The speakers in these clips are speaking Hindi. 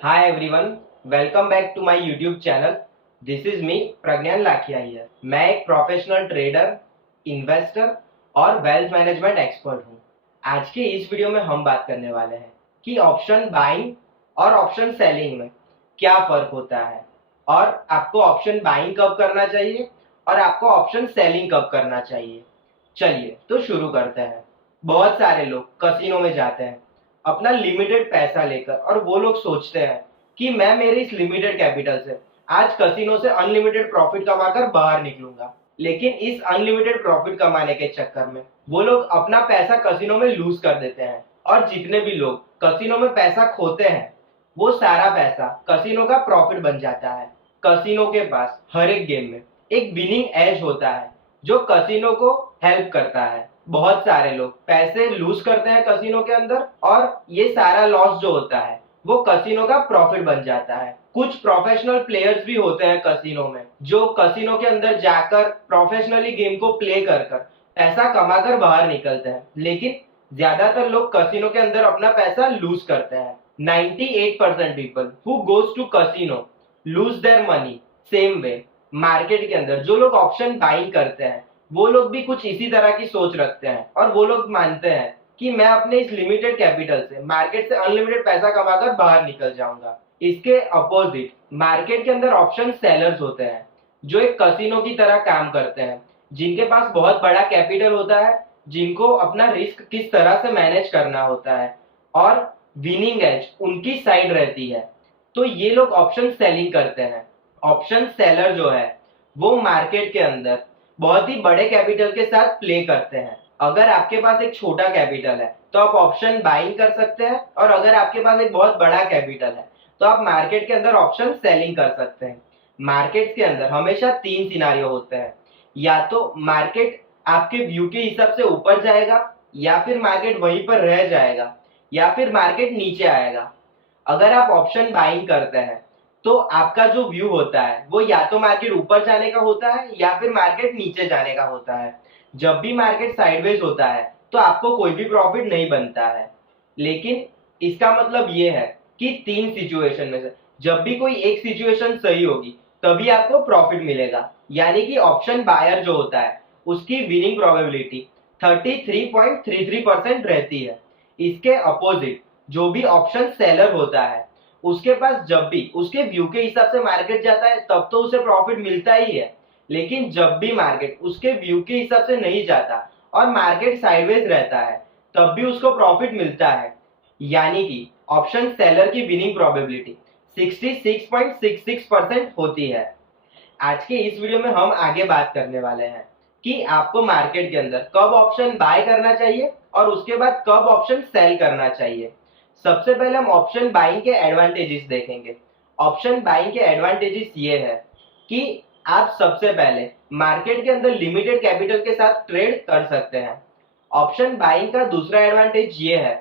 Hi everyone, welcome back to my YouTube channel. This is me Pragyan Lakhia here. मैं एक प्रोफेशनल ट्रेडर, इन्वेस्टर और वेल्थ मैनेजमेंट एक्सपर्ट हूँ। आज के इस वीडियो में हम बात करने वाले हैं कि ऑप्शन बाइंग और ऑप्शन सेलिंग में क्या फर्क होता है और आपको ऑप्शन बाइंग कब करना चाहिए और आपको ऑप्शन सेलिंग कब करना चाहिए। चलिए तो शुरू करते हैं। बहुत सारे लोग कसिनो में जाते हैं अपना लिमिटेड पैसा लेकर और वो लोग सोचते हैं कि मैं मेरे इस लिमिटेड कैपिटल से आज कसिनो से अनलिमिटेड प्रॉफिट कमाकर बाहर निकलूंगा। लेकिन इस अनलिमिटेड प्रॉफिट कमाने के चक्कर में वो लोग अपना पैसा कसिनो में लूज कर देते हैं और जितने भी लोग कसिनो में पैसा खोते हैं वो सारा पैसा कसिनो का प्रॉफिट बन जाता है। कसिनो के पास हर एक गेम में एक विनिंग एज होता है जो कसिनो को हेल्प करता है। बहुत सारे लोग पैसे लूज करते हैं कसिनो के अंदर और ये सारा लॉस जो होता है वो कसिनो का प्रॉफिट बन जाता है। कुछ प्रोफेशनल प्लेयर्स भी होते हैं कसिनो में जो कसिनो के अंदर जाकर प्रोफेशनली गेम को प्ले कर कर पैसा कमाकर बाहर निकलते हैं, लेकिन ज्यादातर लोग कसिनो के अंदर अपना पैसा लूज करते हैं। 98% people who goes to casino lose their money same way. Market के अंदर जो लोग ऑप्शन बाइंग करते हैं वो लोग भी कुछ इसी तरह की सोच रखते हैं और वो लोग मानते हैं कि मैं अपने इस लिमिटेड कैपिटल से मार्केट से अनलिमिटेड पैसा कमाकर बाहर निकल जाऊंगा। इसके अपोजिट मार्केट के अंदर ऑप्शन सेलर्स होते हैं जो एक कसिनो की तरह काम करते हैं, जिनके पास बहुत बड़ा कैपिटल होता है, जिनको अपना रिस्क किस तरह से मैनेज करना होता है और विनिंग एज उनकी साइड रहती है। तो ये लोग ऑप्शन सेलिंग करते हैं। ऑप्शन सेलर जो है वो मार्केट के अंदर बहुत ही बड़े कैपिटल के साथ प्ले करते हैं। अगर आपके पास एक छोटा कैपिटल है तो आप ऑप्शन बाइंग कर सकते हैं और अगर आपके पास एक बहुत बड़ा कैपिटल है तो आप मार्केट के अंदर ऑप्शन सेलिंग कर सकते हैं। मार्केट के अंदर हमेशा तीन सिनारियो होते हैं, या तो मार्केट आपके व्यू के हिसाब से ऊपर जाएगा, या फिर मार्केट वहीं पर रह जाएगा, या फिर मार्केट नीचे आएगा। अगर आप ऑप्शन बाइंग करते हैं तो आपका जो व्यू होता है वो या तो मार्केट ऊपर जाने का होता है या फिर मार्केट नीचे जाने का होता है। जब भी मार्केट साइडवेज होता है तो आपको कोई भी प्रॉफिट नहीं बनता है। लेकिन इसका मतलब ये है कि तीन सिचुएशन में से जब भी कोई एक सिचुएशन सही होगी तभी आपको प्रॉफिट मिलेगा, यानी कि ऑप्शन बायर जो होता है उसकी विनिंग प्रोबेबिलिटी 33.33% रहती है। इसके अपोजिट जो भी ऑप्शन सेलर होता है उसके पास जब भी उसके व्यू के हिसाब से मार्केट जाता है तब तो उसे प्रॉफिट मिलता ही है, लेकिन जब भी मार्केट उसके व्यू के हिसाब से नहीं जाता और मार्केट साइडवेज रहता है तब भी उसको प्रॉफिट मिलता है। यानी कि ऑप्शन सेलर की विनिंग प्रोबेबिलिटी 66.66% होती है। आज के इस वीडियो में हम आगे बात करने वाले हैं कि आपको मार्केट के अंदर कब ऑप्शन बाय करना चाहिए और उसके बाद कब ऑप्शन सेल करना चाहिए। सबसे पहले हम ऑप्शन बाइंग के एडवांटेजेस देखेंगे। ऑप्शन बाइंग के एडवांटेजेस ये है कि आप सबसे पहले मार्केट के अंदर लिमिटेड कैपिटल के साथ ट्रेड कर सकते हैं। ऑप्शन बाइंग का दूसरा एडवांटेज ये है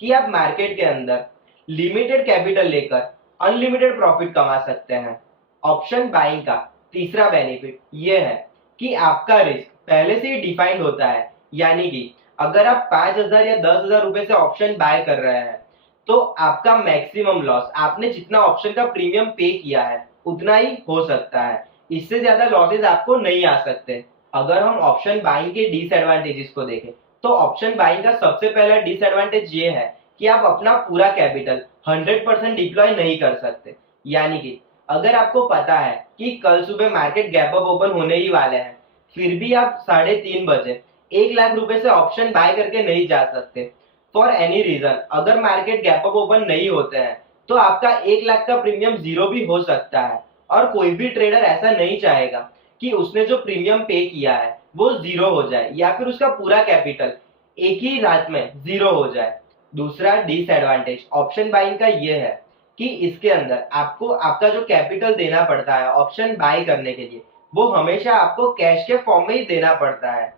कि आप मार्केट के अंदर लिमिटेड कैपिटल लेकर अनलिमिटेड प्रॉफिट कमा सकते हैं। ऑप्शन बाइंग का तीसरा बेनिफिट ये है कि आपका रिस्क पहले से ही डिफाइंड होता है, यानी कि अगर आप 5,000 या 10,000 रुपए से ऑप्शन बाय कर रहे हैं तो आपका मैक्सिमम लॉस आपने जितना ऑप्शन का प्रीमियम पे किया है उतना ही हो सकता है, इससे ज्यादा लॉसेज आपको नहीं आ सकते। अगर हम ऑप्शन बाइंग के डिसएडवांटेजेस को देखें तो ऑप्शन बाइंग का सबसे पहला डिसएडवांटेज ये है कि आप अपना पूरा कैपिटल 100% डिप्लॉय नहीं कर सकते। यानी कि अगर आपको पता है कि कल सुबह मार्केट गैप अप ओपन होने ही वाले हैं, फिर भी आप 3:30 बजे 1 लाख रुपए से ऑप्शन बाय करके नहीं जा सकते फॉर एनी रीजन। अगर मार्केट गैप अप ओपन नहीं होते हैं तो आपका 1 लाख का प्रीमियम जीरो भी हो सकता है और कोई भी ट्रेडर ऐसा नहीं चाहेगा कि उसने जो प्रीमियम पे किया है वो जीरो हो जाए या फिर उसका पूरा कैपिटल एक ही रात में जीरो हो जाए। दूसरा डिसएडवांटेज ऑप्शन बाइंग का ये है कि इसके अंदर आपको आपका जो कैपिटल देना पड़ता है ऑप्शन बाय करने के लिए वो हमेशा आपको कैश के फॉर्म में ही देना पड़ता है।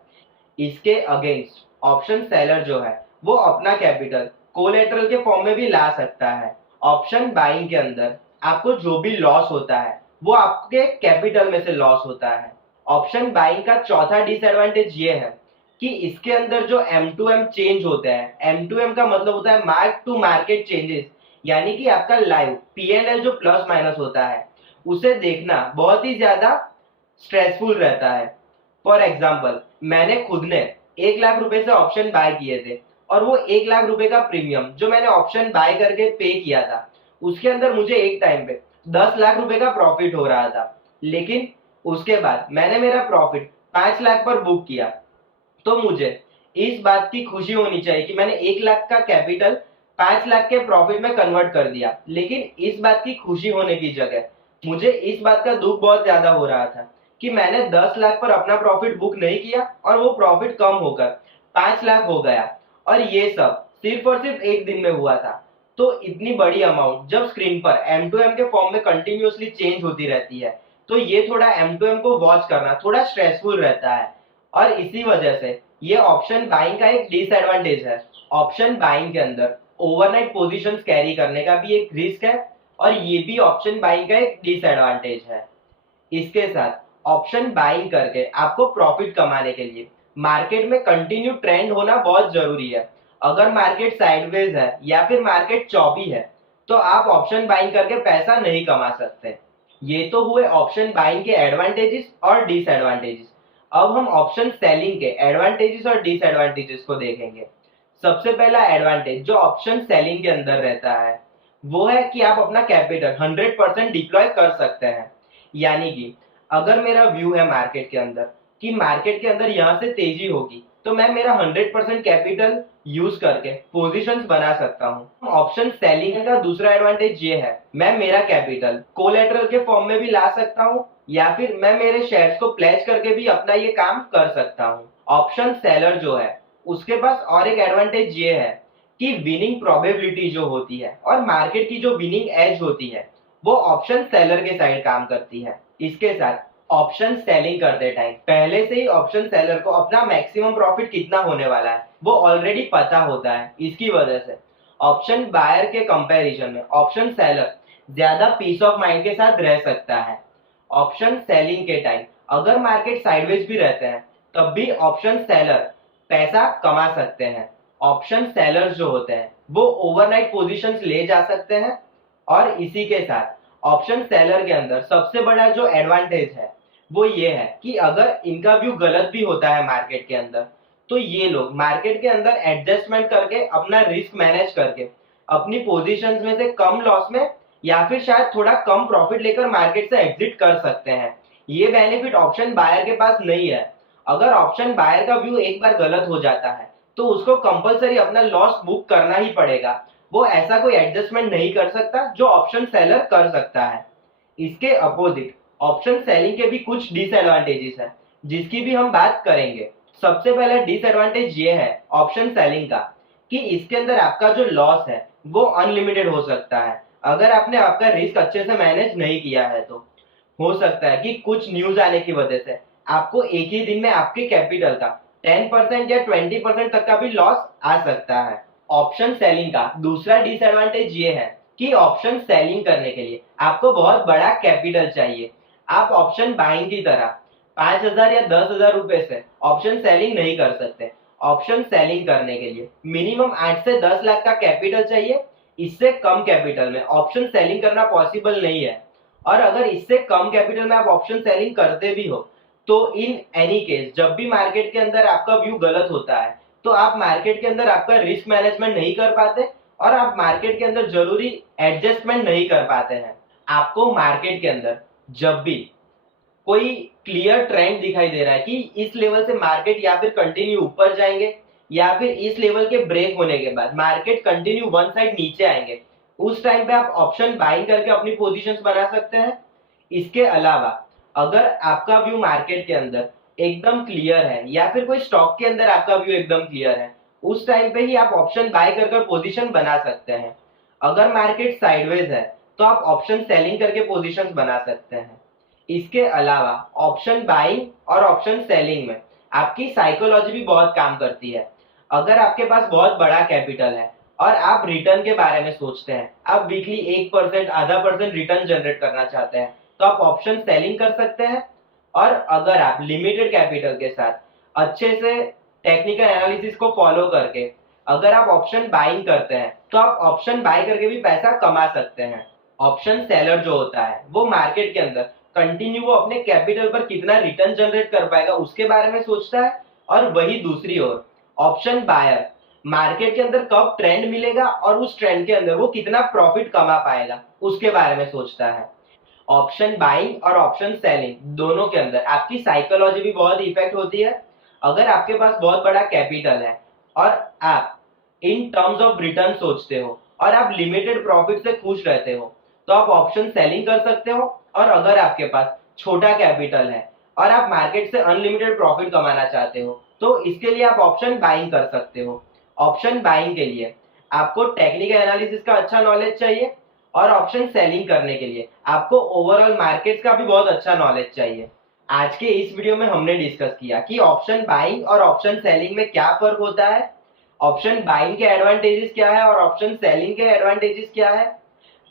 इसके अगेंस्ट ऑप्शन सेलर जो है वो अपना कैपिटल कोलेटरल के फॉर्म में भी ला सकता है। ऑप्शन बाइंग के अंदर आपको जो भी लॉस होता है वो आपके कैपिटल में से लॉस होता है। ऑप्शन बाइंग का चौथा डिसएडवांटेज ये है कि इसके अंदर जो M2M चेंज होते हैं, M2M का मतलब होता है मार्क टू मार्केट चेंजेस, यानी कि आपका लाइव P&L जो प्लस माइनस होता है उसे देखना बहुत ही ज्यादा स्ट्रेसफुल रहता है। फॉर एग्जाम्पल, मैंने खुद ने 1 लाख रुपए से ऑप्शन बाय किए थे और वो 1 लाख रुपए का प्रीमियम जो मैंने ऑप्शन बाय करके पे किया था उसके अंदर मुझे एक टाइम पे 10 लाख रुपए का प्रॉफिट हो रहा था। लेकिन उसके बाद मैंने मेरा प्रॉफिट 5 लाख पर बुक किया, तो मुझे इस बात की खुशी होनी चाहिए कि मैंने 1 लाख का कैपिटल 5 लाख के प्रॉफिट में कन्वर्ट कर दिया। लेकिन इस बात की खुशी होने की जगह मुझे इस बात का दुख बहुत ज्यादा हो रहा था कि मैंने 10 लाख पर अपना प्रॉफिट बुक नहीं किया और वो प्रॉफिट कम होकर 5 लाख हो गया, और ये सब सिर्फ और सिर्फ एक दिन में हुआ था। तो इतनी बड़ी अमाउंट जब स्क्रीन पर M2M के फॉर्म में कंटिन्यूअसली चेंज होती रहती है तो ये थोड़ा M2M को वॉच करना थोड़ा स्ट्रेसफुल रहता है, और इसी वजह से ये ऑप्शन बाइंग का एक डिसएडवांटेज है। ऑप्शन बाइंग के अंदर ओवरनाइट पोजीशंस कैरी करने का भी एक रिस्क है, और ये भी ऑप्शन बाइंग का एक डिसएडवांटेज है। इसके साथ ऑप्शन बाइंग करके आपको प्रॉफिट कमाने के लिए मार्केट में कंटिन्यू ट्रेंड होना बहुत जरूरी है। अगर मार्केट साइडवेज है या फिर मार्केट चौपी है तो आप ऑप्शन बाइंग करके पैसा नहीं कमा सकते। ये तो हुए ऑप्शन बाइंग के एडवांटेजेस और डिसएडवांटेजेस। अब हम ऑप्शन सेलिंग के एडवांटेजेस और डिसएडवांटेजेस को देखेंगे। सबसे पहला एडवांटेज जो ऑप्शन सेलिंग के अंदर रहता है वो है कि आप अपना कैपिटल 100% डिप्लॉय कर सकते हैं। यानी कि अगर मेरा व्यू है मार्केट के अंदर कि मार्केट के अंदर यहाँ से तेजी होगी तो मैं मेरा 100% कैपिटल यूज करके पोजीशंस बना सकता हूँ। ऑप्शन सेलिंग का दूसरा एडवांटेज ये है, मैं मेरा कैपिटल कोलेटरल के फॉर्म में भी ला सकता हूँ या फिर मैं मेरे शेयर्स को प्लेज करके भी अपना ये काम कर सकता हूँ। ऑप्शन सेलर जो है उसके पास और एक एडवांटेज ये है कि विनिंग प्रोबेबिलिटी जो होती है और मार्केट की जो विनिंग एज होती है वो ऑप्शन सेलर के साइड काम करती है। इसके साथ ऑप्शन सेलिंग करते टाइम पहले से ही ऑप्शन सेलर को अपना मैक्सिमम प्रॉफिट कितना होने वाला है वो ऑलरेडी पता होता है। इसकी वजह से ऑप्शन बायर के कंपैरिजन में ऑप्शन सेलर ज्यादा पीस ऑफ माइंड के साथ रह सकता है। ऑप्शन सेलिंग के टाइम अगर मार्केट साइडवेज भी रहते हैं तब भी ऑप्शन सेलर पैसा कमा सकते हैं। ऑप्शन सेलर्स जो होते हैं वो ओवरनाइट पोजीशंस ले जा सकते हैं, और इसी के साथ ऑप्शन सेलर के अंदर सबसे बड़ा जो एडवांटेज है वो ये है कि अगर इनका व्यू गलत भी होता है मार्केट के अंदर तो ये लोग मार्केट के अंदर एडजस्टमेंट करके अपना रिस्क मैनेज करके अपनी पोजीशंस में से कम लॉस में या फिर शायद थोड़ा कम प्रॉफिट लेकर मार्केट से एग्जिट कर सकते हैं। ये बेनिफिट ऑप्शन बायर के पास नहीं है। अगर ऑप्शन बायर का व्यू एक बार गलत हो जाता है तो उसको कंपलसरी अपना लॉस बुक करना ही पड़ेगा। वो ऐसा कोई एडजस्टमेंट नहीं कर सकता जो ऑप्शन सेलर कर सकता है। इसके अपोजिट ऑप्शन सेलिंग के भी कुछ डिसएडवांटेजेस हैं जिसकी भी हम बात करेंगे। सबसे पहला डिसएडवांटेज ये है ऑप्शन सेलिंग का कि इसके अंदर आपका जो लॉस है वो अनलिमिटेड हो सकता है। अगर आपने आपका रिस्क अच्छे से मैनेज नहीं किया है तो हो सकता है कि कुछ न्यूज आने की वजह से आपको एक ही दिन में आपके कैपिटल का 10% या 20% तक का भी लॉस आ सकता है। ऑप्शन सेलिंग का दूसरा डिसएडवांटेज ये है कि ऑप्शन सेलिंग करने के लिए आपको बहुत बड़ा कैपिटल चाहिए। आप ऑप्शन बाइंग की तरह 5,000 या 10,000 रुपए से ऑप्शन सेलिंग नहीं कर सकते। ऑप्शन सेलिंग करने के लिए मिनिमम 8 से 10 लाख का कैपिटल चाहिए। इससे कम कैपिटल में ऑप्शन सेलिंग करना पॉसिबल नहीं है, और अगर इससे कम कैपिटल में आप ऑप्शन सेलिंग करते भी हो तो इन एनी केस जब भी मार्केट के अंदर आपका व्यू गलत होता है तो आप मार्केट के अंदर आपका रिस्क मैनेजमेंट नहीं कर पाते और आप मार्केट के अंदर जरूरी एडजस्टमेंट नहीं कर पाते हैं। आपको मार्केट के अंदर जब भी कोई क्लियर ट्रेंड दिखाई दे रहा है कि इस लेवल से मार्केट या फिर कंटिन्यू ऊपर जाएंगे या फिर इस लेवल के ब्रेक होने के बाद मार्केट कंटिन्यू वन साइड नीचे आएंगे, उस टाइम पे आप ऑप्शन बाइंग करके अपनी पोजीशंस बना सकते हैं। इसके अलावा अगर आपका व्यू मार्केट के अंदर एकदम क्लियर है या फिर कोई स्टॉक के अंदर आपका व्यू एकदम क्लियर है, उस टाइम पे ही आप ऑप्शन बाय कर पोजीशन बना सकते हैं। अगर मार्केट साइडवेज है तो आप ऑप्शन सेलिंग करके पोजीशंस बना सकते हैं। इसके अलावा ऑप्शन बाइंग और ऑप्शन सेलिंग में आपकी साइकोलॉजी भी बहुत काम करती है। अगर आपके पास बहुत बड़ा कैपिटल है और आप रिटर्न के बारे में सोचते हैं, आप वीकली 1% आधा परसेंट रिटर्न जनरेट करना चाहते हैं तो आप ऑप्शन सेलिंग कर सकते हैं। और अगर आप लिमिटेड कैपिटल के साथ अच्छे से टेक्निकल एनालिसिस को फॉलो करके अगर आप ऑप्शन बाइंग करते हैं तो आप ऑप्शन बाय करके भी पैसा कमा सकते हैं। ऑप्शन सेलर जो होता है वो मार्केट के अंदर कंटिन्यू वो अपने कैपिटल पर कितना रिटर्न जनरेट कर पाएगा उसके बारे में सोचता है, और वही दूसरी ओर ऑप्शन बायर मार्केट के अंदर कब ट्रेंड मिलेगा और उस ट्रेंड के अंदर वो कितना प्रॉफिट कमा पाएगा उसके बारे में सोचता है। ऑप्शन बाइंग और ऑप्शन सेलिंग दोनों के अंदर आपकी साइकोलॉजी भी बहुत इफेक्ट होती है। अगर आपके पास बहुत बड़ा कैपिटल है और आप इन टर्म्स ऑफ रिटर्न सोचते हो और आप लिमिटेड प्रॉफिट से खुश रहते हो तो आप ऑप्शन सेलिंग कर सकते हो। और अगर आपके पास छोटा कैपिटल है और आप मार्केट से अनलिमिटेड प्रॉफिट कमाना चाहते हो तो इसके लिए आप ऑप्शन बाइंग कर सकते हो। ऑप्शन बाइंग के लिए आपको टेक्निकल एनालिसिस का अच्छा नॉलेज चाहिए और ऑप्शन सेलिंग करने के लिए आपको ओवरऑल मार्केट्स का भी बहुत अच्छा नॉलेज चाहिए। आज के इस वीडियो में हमने डिस्कस किया कि ऑप्शन बाइंग और ऑप्शन सेलिंग में क्या फर्क होता है, ऑप्शन बाइंग के एडवांटेजेस क्या है और ऑप्शन सेलिंग के एडवांटेजेस क्या है।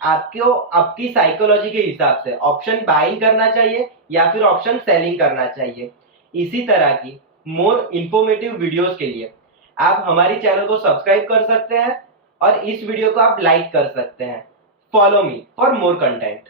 आपको आपकी साइकोलॉजी के हिसाब से ऑप्शन बाइंग करना चाहिए या फिर ऑप्शन सेलिंग करना चाहिए। इसी तरह की मोर इंफॉर्मेटिव वीडियोस के लिए आप हमारी चैनल को सब्सक्राइब कर सकते हैं और इस वीडियो को आप लाइक कर सकते हैं। Follow me for more content.